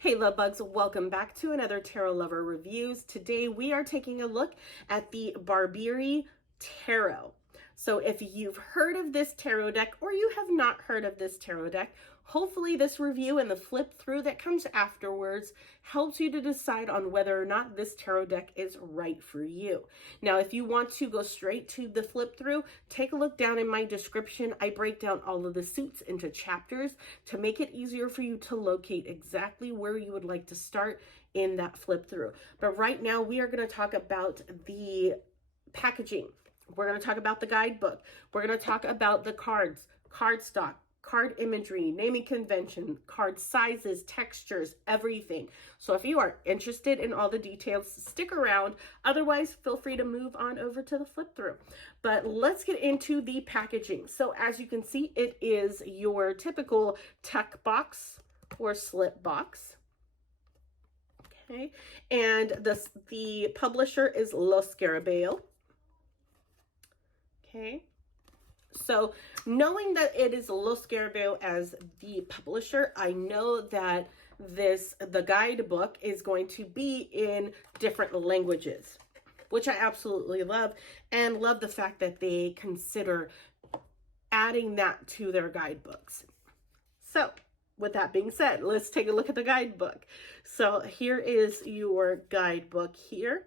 Hey love bugs, welcome back to another Tarot Lover Reviews. Today we are taking a look at the Barbieri Tarot. So if you've heard of this tarot deck or you have not heard of this tarot deck, hopefully this review and the flip through that comes afterwards helps you to decide on whether or not this tarot deck is right for you. Now, if you want to go straight to the flip through, take a look down in my description. I break down all of the suits into chapters to make it easier for you to locate exactly where you would like to start in that flip through. But right now we are going to talk about the packaging. We're going to talk about the guidebook. We're going to talk about the cards, cardstock, card imagery, naming convention, card sizes, textures, everything. So if you are interested in all the details, stick around. Otherwise, feel free to move on over to the flip through. But let's get into the packaging. So as you can see, it is your typical tuck box or slip box. Okay, and the publisher is Lo Scarabeo. Okay, so knowing that it is Lo Scarabeo as the publisher, I know that the guidebook is going to be in different languages, which I absolutely love, and love the fact that they consider adding that to their guidebooks. So with that being said, let's take a look at the guidebook. So here is your guidebook here.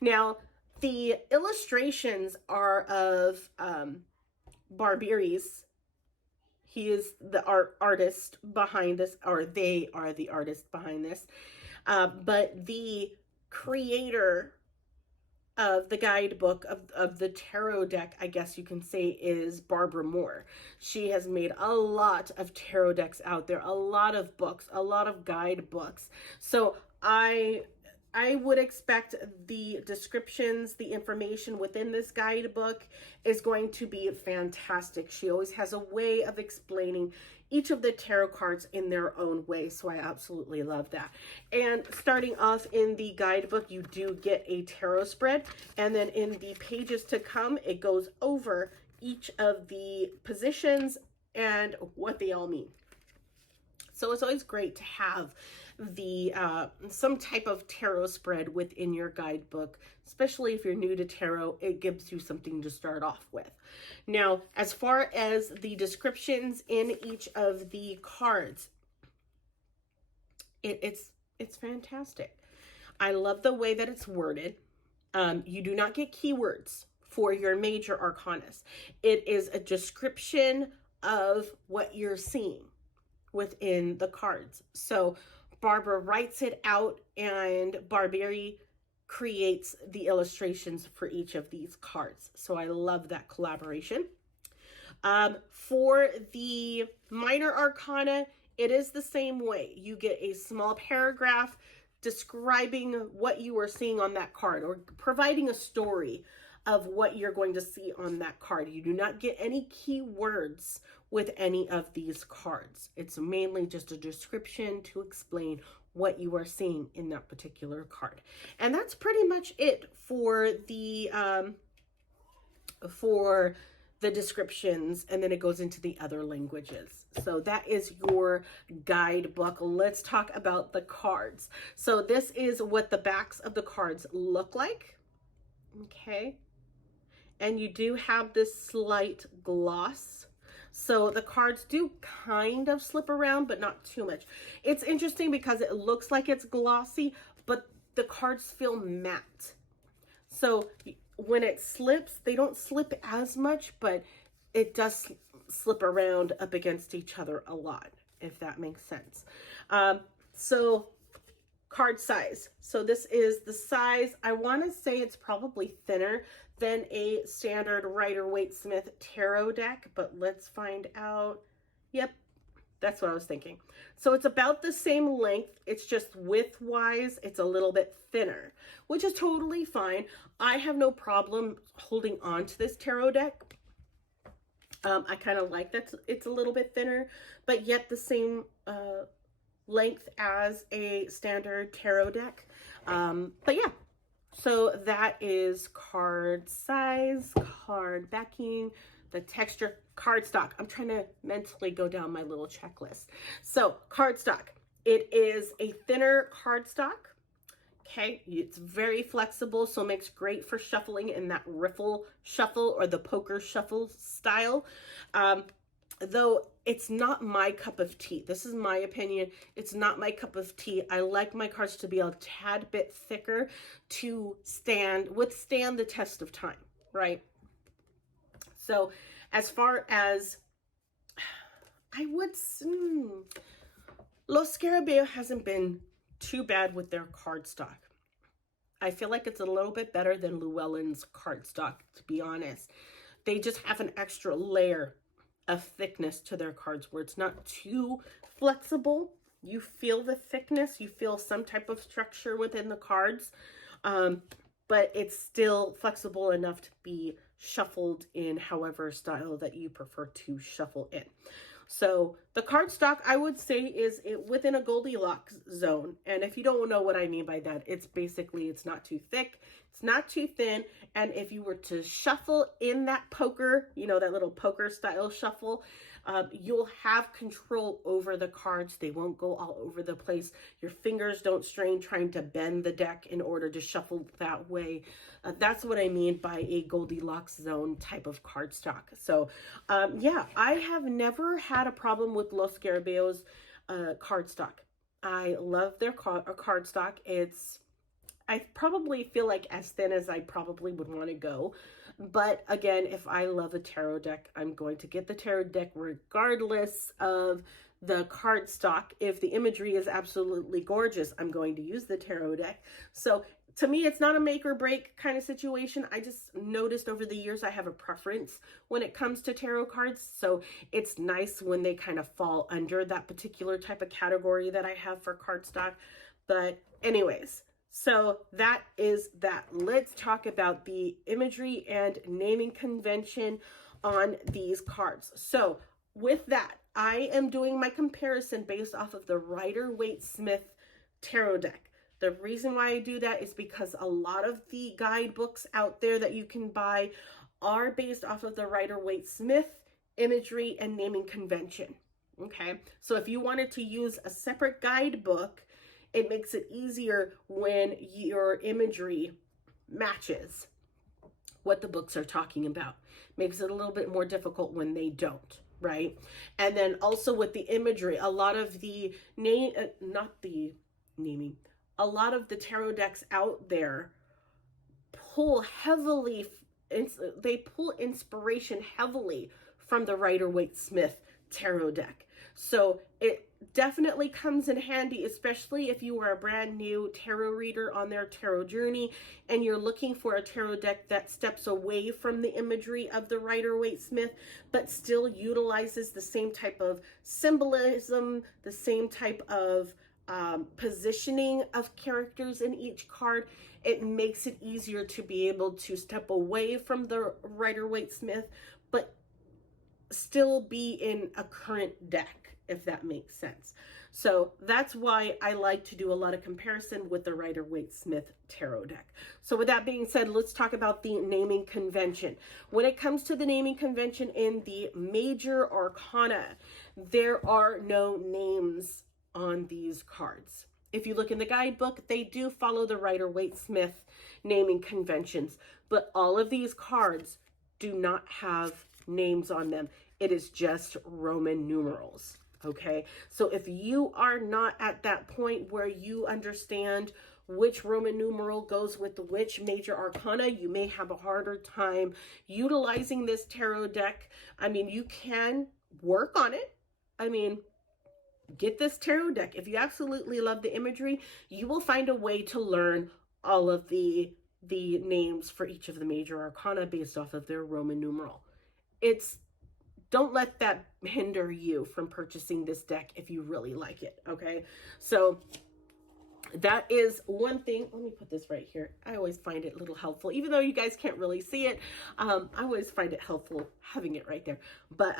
Now, the illustrations are of Barbieri's. He is the artist behind this, or they are the artist behind this. But the creator of the guidebook of the tarot deck, I guess you can say, is Barbara Moore. She has made a lot of tarot decks out there, a lot of books, a lot of guidebooks. So I would expect the descriptions, the information within this guidebook is going to be fantastic. She always has a way of explaining each of the tarot cards in their own way, so I absolutely love that. And starting off in the guidebook, you do get a tarot spread, and then in the pages to come, it goes over each of the positions and what they all mean. So it's always great to have the some type of tarot spread within your guidebook, especially if you're new to tarot. It gives you something to start off with. Now, as far as the descriptions in each of the cards, it's fantastic. I love the way that it's worded. You do not get keywords for your major arcanas. It is a description of what you're seeing within the cards. So Barbara writes it out and Barbieri creates the illustrations for each of these cards. So I love that collaboration. For the minor arcana, it is the same way. You get a small paragraph describing what you are seeing on that card or providing a story of what you're going to see on that card. You do not get any keywords with any of these cards. It's mainly just a description to explain what you are seeing in that particular card. And that's pretty much it for the descriptions, and then it goes into the other languages. So that is your guidebook. Let's talk about the cards. So this is what the backs of the cards look like. Okay. And you do have this slight gloss. So the cards do kind of slip around, but not too much. It's interesting because it looks like it's glossy, but the cards feel matte. So when it slips, they don't slip as much, but it does slip around up against each other a lot, if that makes sense. So card size. So this is the size. I want to say it's probably thinner than a standard Rider-Waite-Smith tarot deck, but let's find out. Yep, that's what I was thinking. So it's about the same length. It's just width-wise, it's a little bit thinner, which is totally fine. I have no problem holding on to this tarot deck. I kind of like that it's a little bit thinner, but yet the same length as a standard tarot deck. But yeah, so that is card size, card backing, the texture, cardstock. I'm trying to mentally go down my little checklist. So cardstock. It is a thinner cardstock. Okay, it's very flexible, so it makes great for shuffling in that riffle shuffle or the poker shuffle style. Though it's not my cup of tea. This is my opinion. It's not my cup of tea. I like my cards to be a tad bit thicker to withstand the test of time, right? So as far as, I would, Los Scarabeo hasn't been too bad with their cardstock. I feel like it's a little bit better than Llewellyn's cardstock, to be honest. They just have an extra layer of thickness to their cards where it's not too flexible. You feel the thickness, you feel some type of structure within the cards, but it's still flexible enough to be shuffled in however style that you prefer to shuffle in. So the cardstock, I would say, is within a Goldilocks zone. And if you don't know what I mean by that, it's basically, it's not too thick, it's not too thin. And if you were to shuffle in that poker, you know, that little poker style shuffle, you'll have control over the cards. They won't go all over the place. Your fingers don't strain trying to bend the deck in order to shuffle that way. That's what I mean by a Goldilocks zone type of cardstock. So yeah, I have never had a problem with Los Scarabeo's cardstock. I love their cardstock. I probably feel like as thin as I probably would want to go. But again, if I love a tarot deck, I'm going to get the tarot deck regardless of the cardstock. If the imagery is absolutely gorgeous, I'm going to use the tarot deck. So to me, it's not a make or break kind of situation. I just noticed over the years I have a preference when it comes to tarot cards. So it's nice when they kind of fall under that particular type of category that I have for cardstock. But anyways, so that is that. Let's talk about the imagery and naming convention on these cards. So with that, I am doing my comparison based off of the Rider-Waite-Smith tarot deck. The reason why I do that is because a lot of the guidebooks out there that you can buy are based off of the Rider-Waite-Smith imagery and naming convention. Okay, so if you wanted to use a separate guidebook, it makes it easier when your imagery matches what the books are talking about. Makes it a little bit more difficult when they don't, right? And then also with the imagery, a lot of the a lot of the tarot decks out there pull heavily, they pull inspiration heavily from the Rider-Waite-Smith tarot deck. So it definitely comes in handy, especially if you are a brand new tarot reader on their tarot journey and you're looking for a tarot deck that steps away from the imagery of the Rider-Waite-Smith, but still utilizes the same type of symbolism, the same type of positioning of characters in each card. It makes it easier to be able to step away from the Rider-Waite-Smith, but still be in a current deck, if that makes sense. So that's why I like to do a lot of comparison with the Rider-Waite-Smith tarot deck. So with that being said, let's talk about the naming convention. When it comes to the naming convention in the major arcana, there are no names on these cards. If you look in the guidebook, they do follow the Rider-Waite-Smith naming conventions, but all of these cards do not have names on them. It is just Roman numerals. Okay, so if you are not at that point where you understand which Roman numeral goes with which major arcana, you may have a harder time utilizing this tarot deck. I mean, you can work on it. I mean, get this tarot deck. If you absolutely love the imagery, you will find a way to learn all of the names for each of the major arcana based off of their Roman numeral. Don't let that hinder you from purchasing this deck if you really like it, okay? So that is one thing. Let me put this right here. I always find it a little helpful, even though you guys can't really see it. I always find it helpful having it right there. But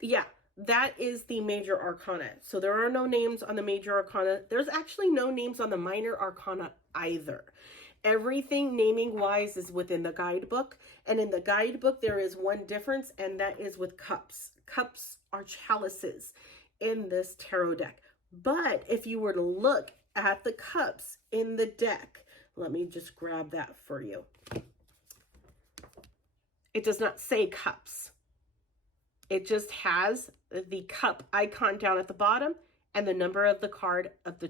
yeah, that is the major arcana. So there are no names on the major arcana. There's actually no names on the minor arcana either. Everything naming wise is within the guidebook, and in the guidebook there is one difference, and that is with cups. Cups are chalices in this tarot deck, But if you were to look at the cups in the deck, let me just grab that for you. It does not say cups. It just has the cup icon down at the bottom and the number of the card at the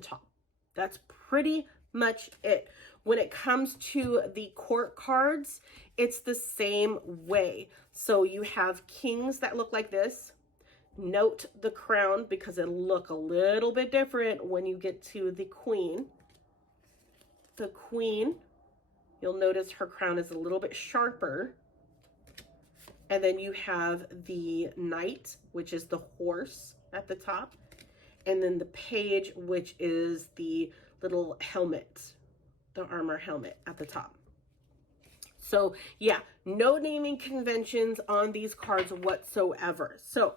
top. That's pretty much it. When it comes to the court cards, it's the same way. So you have kings that look like this. Note the crown because it'll look a little bit different when you get to the queen. The queen, you'll notice her crown is a little bit sharper. And then you have the knight, which is the horse at the top. And then the page, which is the little helmet, the armor helmet at the top. So yeah, no naming conventions on these cards whatsoever. So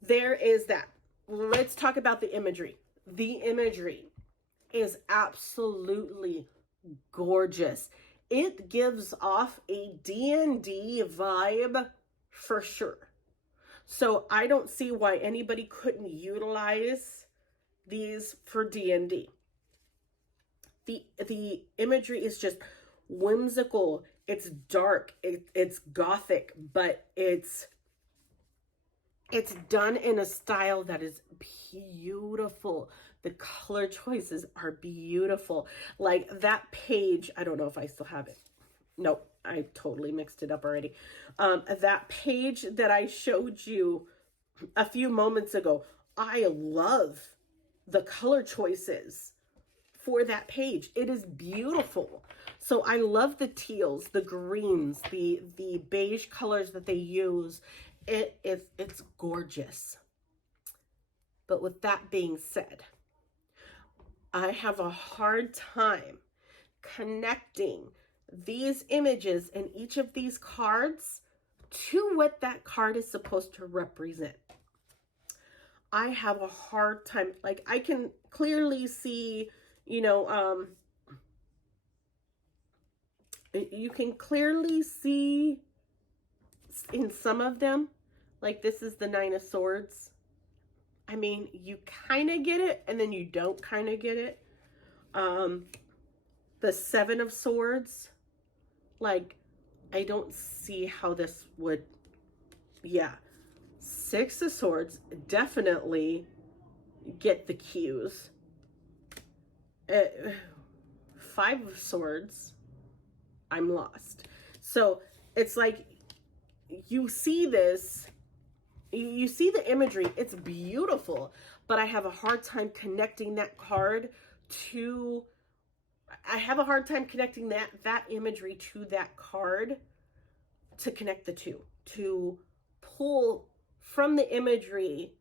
there is that. Let's talk about the imagery. The imagery is absolutely gorgeous. It gives off a D&D vibe for sure. So I don't see why anybody couldn't utilize these for D&D. The imagery is just whimsical. It's dark. It's gothic, but it's done in a style that is beautiful. The color choices are beautiful. Like that page, I don't know if I still have it. Nope, I totally mixed it up already. That page that I showed you a few moments ago, I love the color choices for that page. It is beautiful. So I love the teals, the greens, the beige colors that they use. It's gorgeous. But with that being said, I have a hard time connecting these images in each of these cards to what that card is supposed to represent. I have a hard time, like I can clearly see, you can clearly see in some of them, like this is the Nine of Swords. I mean, you kind of get it, and then you don't kind of get it. The Seven of Swords, like, I don't see how this would, yeah. Six of Swords, definitely get the cues. Five of Swords, I'm lost. So, it's like, you see this, you see the imagery, it's beautiful, but I have a hard time connecting that card to, I have a hard time connecting that imagery to that card to connect the two, to pull from the imagery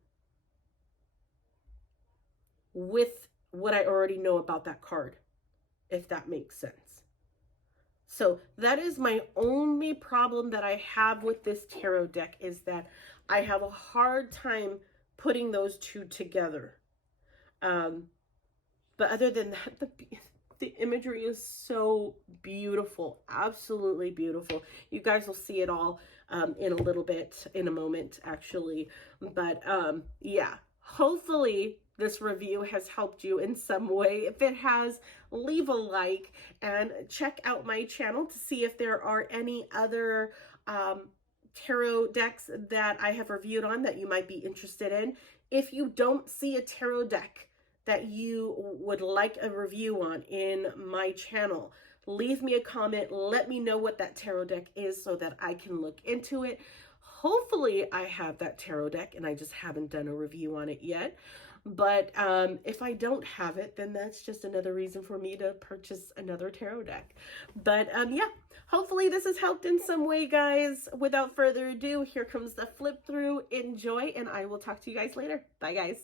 with what I already know about that card, if that makes sense. So that is my only problem that I have with this tarot deck, is that I have a hard time putting those two together. But other than that, the imagery is so beautiful, absolutely beautiful. You guys will see it all in a little bit, in a moment actually. But yeah, hopefully this review has helped you in some way. If it has, leave a like and check out my channel to see if there are any other tarot decks that I have reviewed on that you might be interested in. If you don't see a tarot deck that you would like a review on in my channel, leave me a comment. Let me know what that tarot deck is so that I can look into it. Hopefully I have that tarot deck and I just haven't done a review on it yet. But if I don't have it, then that's just another reason for me to purchase another tarot deck. But yeah, hopefully this has helped in some way, guys. Without further ado, here comes the flip through. Enjoy, and I will talk to you guys later. Bye, guys.